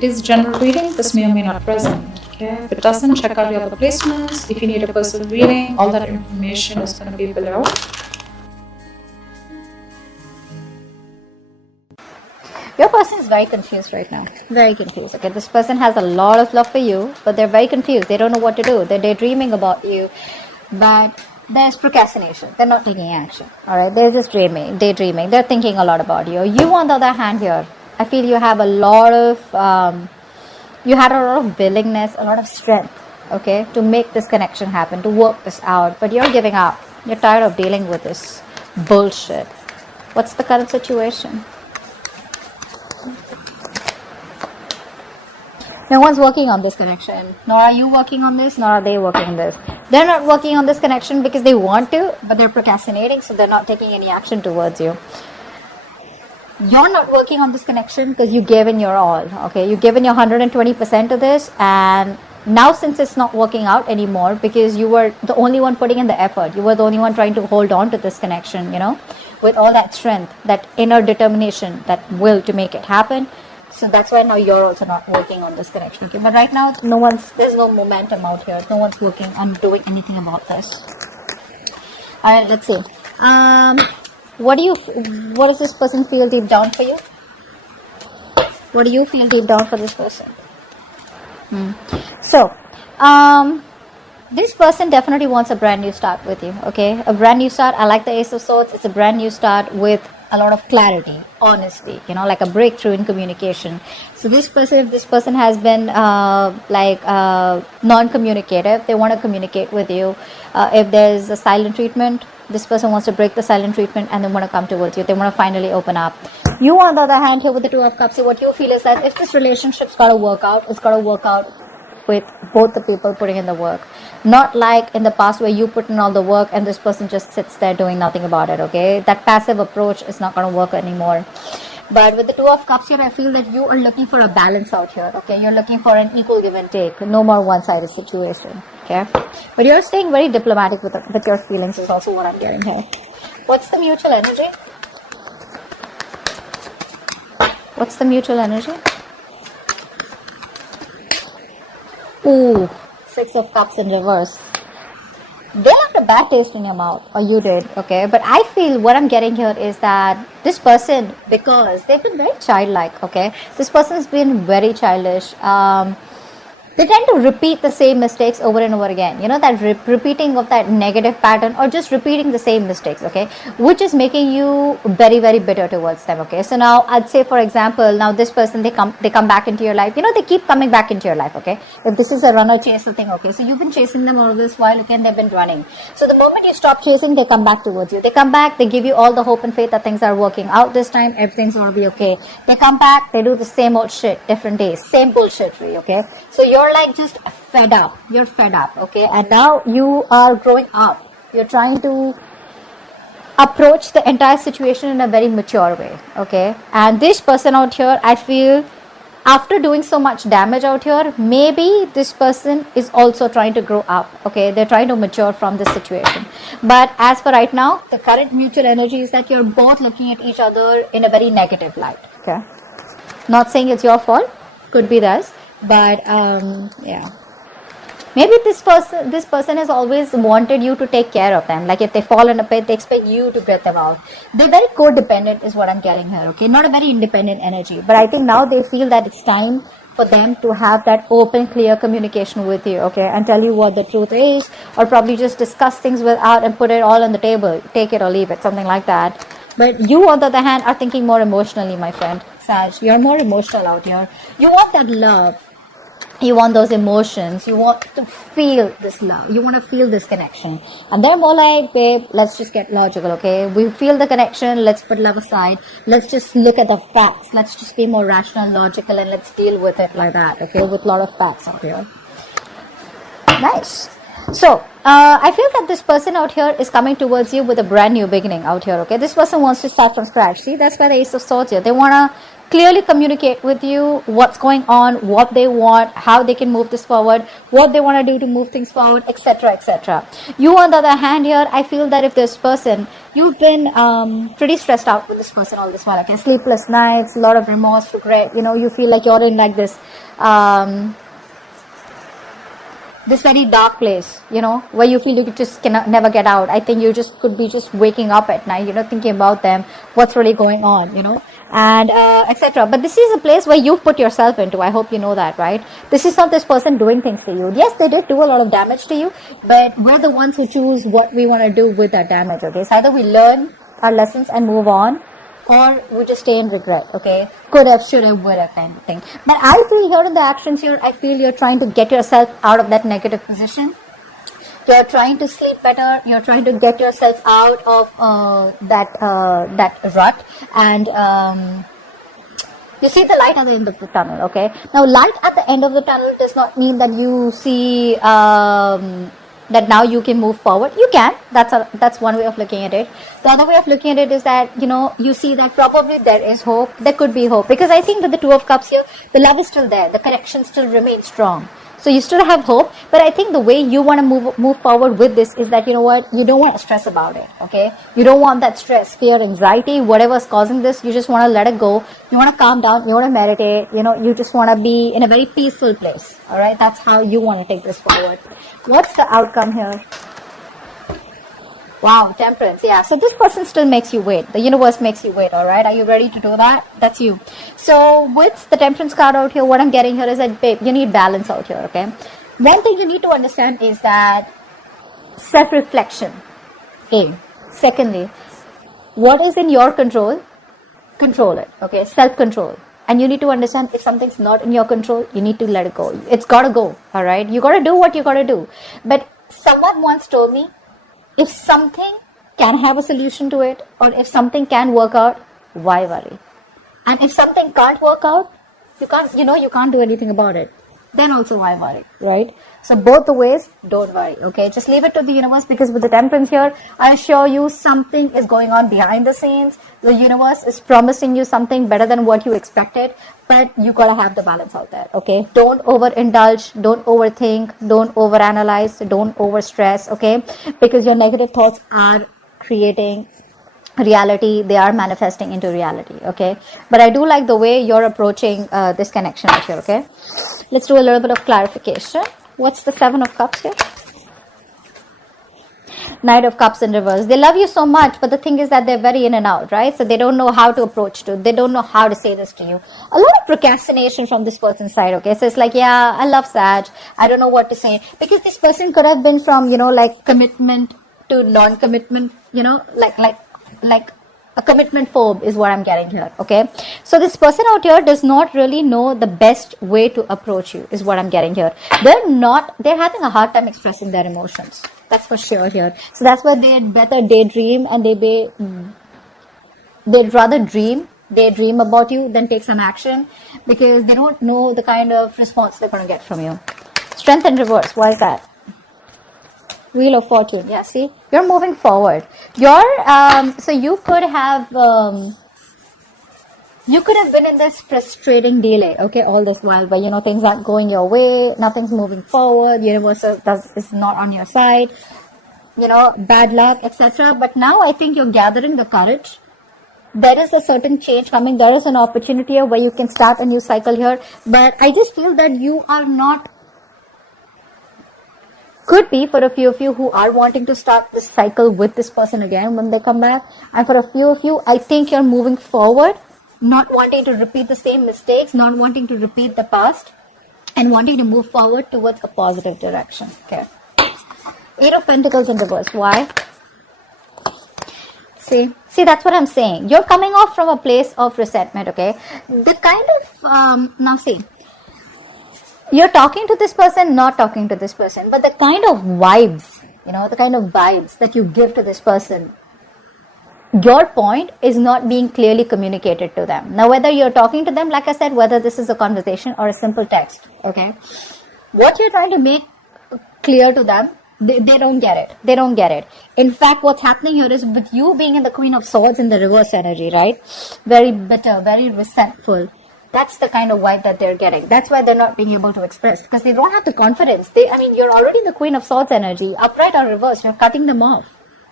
It is general reading. This may or may not resonate. Okay. If it doesn't, check out your other placements. If you need a personal reading, all that information is going to be below. Your person is very confused right now. Very confused. Okay, this person has a lot of love for you, but they're very confused. They don't know what to do. They're daydreaming about you, but there's procrastination. They're not taking action. Alright, they're just daydreaming. They're thinking a lot about you. You, on the other hand, here, I feel you have a lot of, you had a lot of willingness, a lot of strength, okay, to make this connection happen, to work this out, but you're giving up. You're tired of dealing with this bullshit. What's the current situation? No one's working on this connection. Nor are you working on this, nor are they working on this. They're not working on this connection because they want to, but they're procrastinating, so they're not taking any action towards you. You're not working on this connection because you gave in your all, okay? You've given your 120% to this, and now since it's not working out anymore because you were the only one putting in the effort, you were the only one trying to hold on to this connection, you know, with all that strength, that inner determination, that will to make it happen. So that's why now you're also not working on this connection, okay? But right now, there's no momentum out here. No one's working on doing anything about this. All right, let's see. What does this person feel deep down for you? What do you feel deep down for this person? So, this person definitely wants a brand new start with you, okay? A brand new start. I like the Ace of Swords. It's a brand new start with a lot of clarity, honesty, you know, like a breakthrough in communication. So if this person has been non-communicative, they want to communicate with you. If there's a silent treatment, this person wants to break the silent treatment and they want to come towards you. They want to finally open up. You, on the other hand, here with the Two of Cups, what you feel is that if this relationship's got to work out, it's got to work out with both the people putting in the work. Not like in the past where you put in all the work and this person just sits there doing nothing about it, okay? That passive approach is not going to work anymore. But with the Two of Cups here, I feel that you are looking for a balance out here, okay? You're looking for an equal give and take. No more one-sided situation, okay? But you're staying very diplomatic with your feelings is also what I'm getting here. What's the mutual energy? What's the mutual energy? Ooh, Six of Cups in reverse. They left a bad taste in your mouth, or you did, okay? But I feel what I'm getting here is that this person, because they've been very childlike, okay? This person has been very childish. They tend to repeat the same mistakes over and over again. You know, that repeating of that negative pattern, or just repeating the same mistakes, okay? Which is making you very, very bitter towards them, okay? So now, I'd say, for example, now this person, they come back into your life. You know, they keep coming back into your life, okay? If this is a runner-chaser thing, okay? So you've been chasing them all this while, okay? And they've been running. So the moment you stop chasing, they come back towards you. They come back, they give you all the hope and faith that things are working out this time. Everything's going to be okay. They come back, they do the same old shit, different days. Same bullshit, really, okay? So you're like just fed up. You're fed up, okay? And now you are growing up. You're trying to approach the entire situation in a very mature way, okay? And this person out here, I feel, after doing so much damage out here, maybe this person is also trying to grow up, okay? They're trying to mature from this situation. But as for right now, the current mutual energy is that you're both looking at each other in a very negative light, okay? Not saying it's your fault. Could be theirs. But yeah, maybe this person has always wanted you to take care of them. Like if they fall in a pit, they expect you to get them out. They're very codependent is what I'm getting here, okay? Not a very independent energy, but I think now they feel that it's time for them to have that open, clear communication with you, okay? And tell you what the truth is, or probably just discuss things without and put it all on the table. Take it or leave it, something like that. But you, on the other hand, are thinking more emotionally, my friend. Sag, you're more emotional out here. You want that love. You want those emotions. You want to feel this love. You want to feel this connection. And they're more like, babe, let's just get logical, okay? We feel the connection. Let's put love aside. Let's just look at the facts. Let's just be more rational, logical, and let's deal with it like that, okay? With a lot of facts out here. Nice. So, I feel that this person out here is coming towards you with a brand new beginning out here, okay? This person wants to start from scratch. See, that's why the Ace of Swords here. They want to clearly communicate with you what's going on, what they want, how they can move this forward, what they want to do to move things forward, etc., etc. You, on the other hand here, I feel that if this person, you've been pretty stressed out with this person all this while, okay? Sleepless nights, a lot of remorse, regret, you know, you feel like you're in like this this very dark place, where you feel you just cannot never get out. I think you just could be just waking up at night, thinking about them, what's really going on, and etc. But this is a place where you put yourself into. I hope you know that, right? This is not this person doing things to you. Yes, they did do a lot of damage to you, but we're the ones who choose what we want to do with that damage. Okay, so either we learn our lessons and move on, or we just stay in regret, okay? Could have, should have, would have kind of thing. But I feel here in the actions here, I feel you're trying to get yourself out of that negative position. You're trying to sleep better. You're trying to get yourself out of that rut. And you see the light at the end of the tunnel, okay? Now, light at the end of the tunnel does not mean that you see that now you can move forward. You can. That's one way of looking at it. The other way of looking at it is that, you see that probably there is hope. There could be hope. Because I think that the Two of Cups here, the love is still there. The connection still remains strong. So you still have hope. But I think the way you want to move forward with this is that, you don't want to stress about it. Okay? You don't want that stress, fear, anxiety, whatever's causing this. You just want to let it go. You want to calm down. You want to meditate. You just want to be in a very peaceful place. All right? That's how you want to take this forward. What's the outcome here? Wow, Temperance. Yeah, so this person still makes you wait. The universe makes you wait, all right? Are you ready to do that? That's you. So with the Temperance card out here, what I'm getting here is that, babe, you need balance out here, okay? One thing you need to understand is that self-reflection. A. Secondly, what is in your control, control it, okay? Self-control. And you need to understand if something's not in your control, you need to let it go. It's got to go, all right? You got to do what you got to do. But someone once told me, if something can have a solution to it, or if something can work out, why worry? And if something can't work out, you can't do anything about it. Then also why worry, right? So both the ways, don't worry, okay? Just leave it to the universe, because with the Temperance here, I assure you something is going on behind the scenes. The universe is promising you something better than what you expected, but you gotta have the balance out there, okay? Don't overindulge, don't overthink, don't overanalyze, don't overstress, okay? Because your negative thoughts are creating reality, they are manifesting into reality, okay? But I do like the way you're approaching this connection out here, okay? Let's do a little bit of clarification. What's the Seven of Cups here? Knight of Cups in reverse. They love you so much, but the thing is that they're very in and out, right? So they don't know how to approach to. They don't know how to say this to you. A lot of procrastination from this person's side, okay? So it's like, yeah, I love Sag. I don't know what to say. Because this person could have been from, like commitment to non-commitment, like a commitment phobe is what I'm getting here, okay? So this person out here does not really know the best way to approach you is what I'm getting here. They're having a hard time expressing their emotions. That's for sure here. So that's why they'd better daydream, and they'd rather daydream about you than take some action, because they don't know the kind of response they're going to get from you. Strength in reverse. Why is that? Wheel of Fortune. Yeah, see, you're moving forward. So you could have been in this frustrating delay, okay, all this while, but things aren't going your way, nothing's moving forward, universe is not on your side, bad luck, etc. But now I think you're gathering the courage. There is a certain change coming. There is an opportunity here where you can start a new cycle here. But I just feel that you are not. Could be for a few of you who are wanting to start this cycle with this person again when they come back. And for a few of you, I think you're moving forward, not wanting to repeat the same mistakes, not wanting to repeat the past, and wanting to move forward towards a positive direction. Okay. Eight of Pentacles in reverse. Why? See, that's what I'm saying. You're coming off from a place of resentment, okay? The kind of, now see, you're talking to this person, not talking to this person, but the kind of vibes, the kind of vibes that you give to this person, your point is not being clearly communicated to them. Now, whether you're talking to them, like I said, whether this is a conversation or a simple text, okay? What you're trying to make clear to them, they don't get it. They don't get it. In fact, what's happening here is with you being in the Queen of Swords in the reverse energy, right? Very bitter, very resentful. That's the kind of vibe that they're getting. That's why they're not being able to express, because they don't have the confidence. You're already in the Queen of Swords energy, upright or reverse. You're cutting them off.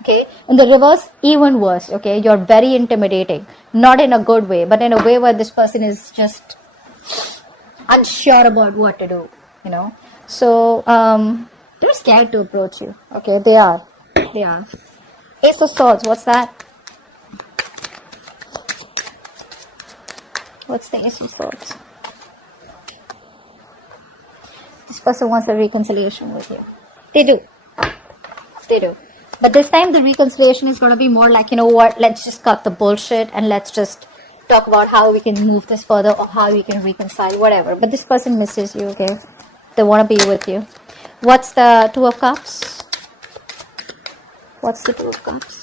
Okay. In the reverse, even worse. Okay. You're very intimidating, not in a good way, but in a way where this person is just unsure about what to do, you know. So they're scared to approach you. Okay, they are. Ace of Swords, what's that? What's the Ace of Swords? This person wants a reconciliation with you. They do. But this time the reconciliation is going to be more like, you know what, let's just cut the bullshit and let's just talk about how we can move this further or how we can reconcile, whatever. But this person misses you, okay? They want to be with you. What's the Two of Cups? What's the Two of Cups?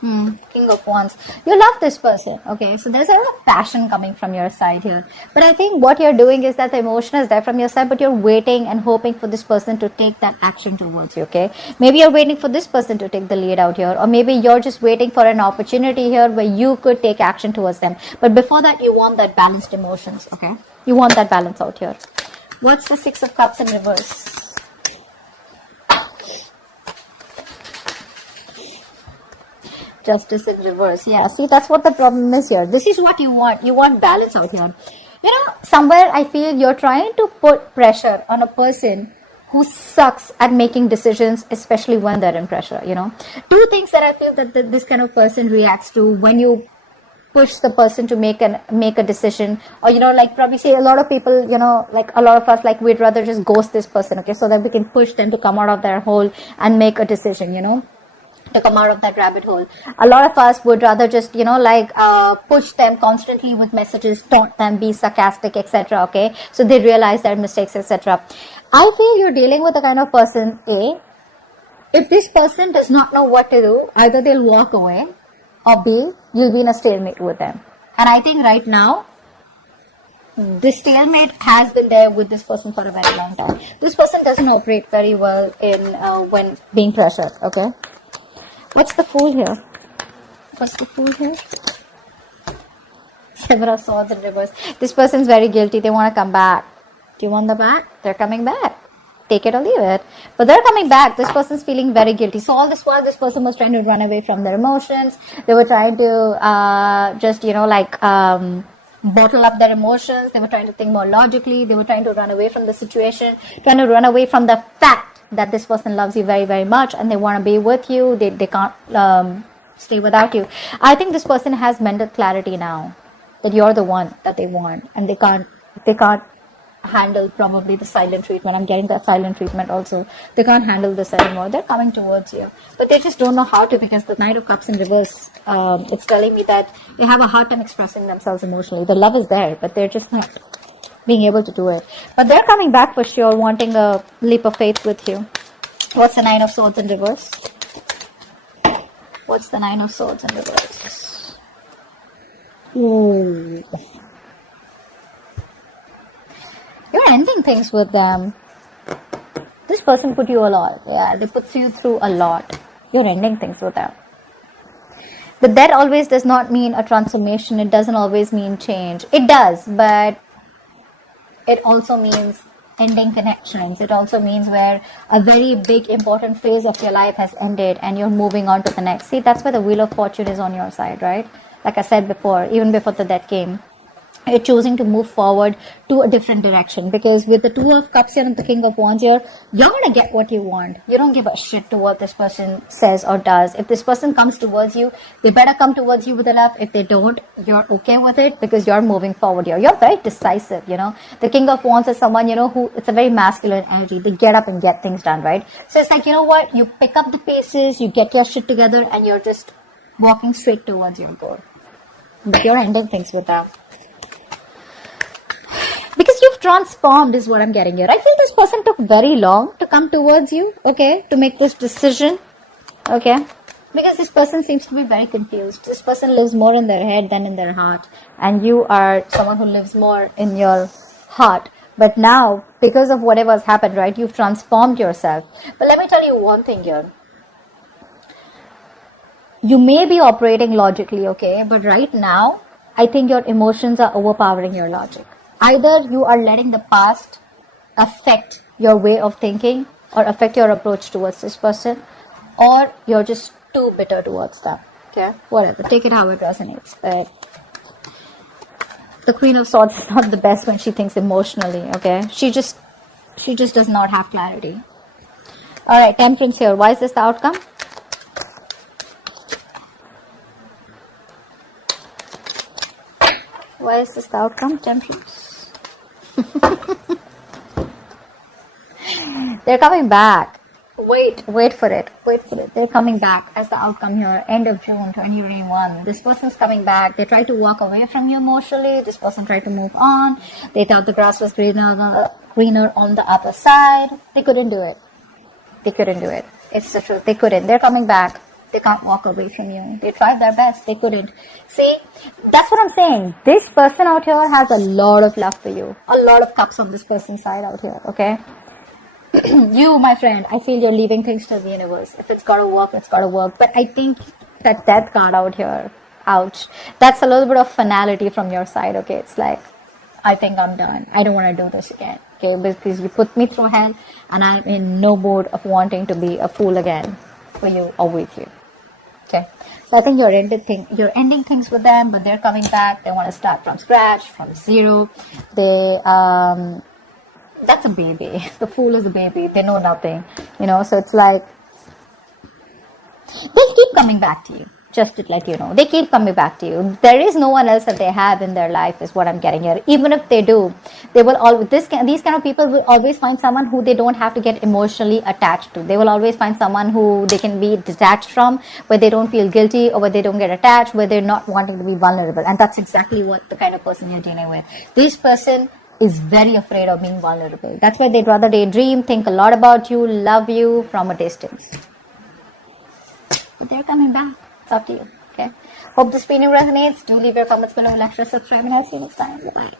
King of Wands. You love this person, okay? So there's a lot of passion coming from your side here. But I think what you're doing is that the emotion is there from your side, but you're waiting and hoping for this person to take that action towards you, okay? Maybe you're waiting for this person to take the lead out here, or maybe you're just waiting for an opportunity here where you could take action towards them. But before that, you want that balanced emotions, okay? You want that balance out here. What's the Six of Cups in reverse? Justice in reverse. Yeah, see, that's what the problem is here. This is what you want. You want balance out here. You know, somewhere I feel you're trying to put pressure on a person who sucks at making decisions, especially when they're in pressure, you know. Two things that I feel that this kind of person reacts to when you push the person to make a decision, or, you know, like probably say a lot of people, you know, like a lot of us, like we'd rather just ghost this person, okay, so that we can push them to come out of their hole and make a decision, you know, to come out of that rabbit hole. A lot of us would rather just, you know, like push them constantly with messages, taunt them, be sarcastic, etc. Okay, so they realize their mistakes, etc. I feel you're dealing with a kind of person, A, if this person does not know what to do, either they'll walk away, or B, you'll be in a stalemate with them. And I think right now, this stalemate has been there with this person for a very long time. This person doesn't operate very well in when being pressured, okay? What's the Fool here? What's the Fool here? Seven of Swords in reverse. This person's very guilty. They want to come back. Do you want them back? They're coming back. Take it or leave it. But they're coming back. This person's feeling very guilty. So all this while, this person was trying to run away from their emotions. They were trying to just, you know, like bottle up their emotions. They were trying to think more logically. They were trying to run away from the situation, trying to run away from the fact that this person loves you very, very much and they want to be with you. They can't stay without you. I think this person has mental clarity now that you're the one that they want, and they can't handle probably the silent treatment. I'm getting that silent treatment also. They can't handle this anymore. They're coming towards you, but they just don't know how to, because the Knight of Cups in reverse, it's telling me that they have a hard time expressing themselves emotionally. The love is there, but they're just not being able to do it. But they're coming back for sure, wanting a leap of faith with you. What's the Nine of Swords in reverse? What's the Nine of Swords in reverse? Ooh. You're ending things with them. This person put you a lot. Yeah, they put you through a lot. You're ending things with them. But that always does not mean a transformation. It doesn't always mean change. It does, but it also means ending connections. It also means where a very big important phase of your life has ended and you're moving on to the next. See, that's why the Wheel of Fortune is on your side, right? Like I said before, even before the death came. You're choosing to move forward to a different direction, because with the Two of Cups here and the King of Wands here, you're going to get what you want. You don't give a shit to what this person says or does. If this person comes towards you, they better come towards you with a love. If they don't, you're okay with it because you're moving forward here. You're very decisive, you know. The King of Wands is someone, you know, who, it's a very masculine energy. They get up and get things done, right? So it's like, you know what, you pick up the paces, you get your shit together, and you're just walking straight towards your goal. But you're ending things with them. Because you've transformed is what I'm getting here. I feel this person took very long to come towards you, okay, to make this decision, okay, because this person seems to be very confused. This person lives more in their head than in their heart, and you are someone who lives more in your heart. But now, because of whatever has happened, right, you've transformed yourself. But let me tell you one thing here. You may be operating logically, okay, but right now, I think your emotions are overpowering your logic. Either you are letting the past affect your way of thinking or affect your approach towards this person, or you're just too bitter towards them. Okay, whatever. Take it how it resonates. But The Queen of Swords is not the best when she thinks emotionally, okay? She just does not have clarity. All right, Temperance here. Why is this the outcome? Why is this the outcome, Temperance? They're coming back. Wait for it. They're coming back as the outcome here. End of June 2021. This person's coming back. They tried to walk away from you emotionally. This person tried to move on. They thought the grass was greener on the other side. They couldn't do it. It's the truth. They couldn't. They're coming back. They can't walk away from you. They tried their best. They couldn't. See, that's what I'm saying. This person out here has a lot of love for you. A lot of cups on this person's side out here, okay? You, my friend, I feel you're leaving things to the universe. If it's gotta work, it's gotta work. But I think that death card out here, ouch, that's a little bit of finality from your side, okay? It's like, I think I'm done. I don't want to do this again, okay? Because you put me through hell, and I'm in no mood of wanting to be a fool again for you or with you, okay? So I think you're ending things with them, but they're coming back. They want to start from scratch, from zero. That's a baby. The Fool is a baby. They know nothing, so it's like, they keep coming back to you. Just to let you know, they keep coming back to you. There is no one else that they have in their life, is what I'm getting here. Even if they do, they will always, these kind of people will always find someone who they don't have to get emotionally attached to. They will always find someone who they can be detached from, where they don't feel guilty, or where they don't get attached, where they're not wanting to be vulnerable. And that's exactly what the kind of person you're dealing with. This person is very afraid of being vulnerable. That's why they'd rather daydream, think a lot about you, love you from a distance. But they're coming back. It's up to you, okay? Hope this video resonates. Do leave your comments below, like, share, subscribe, and I'll see you next time. Bye-bye.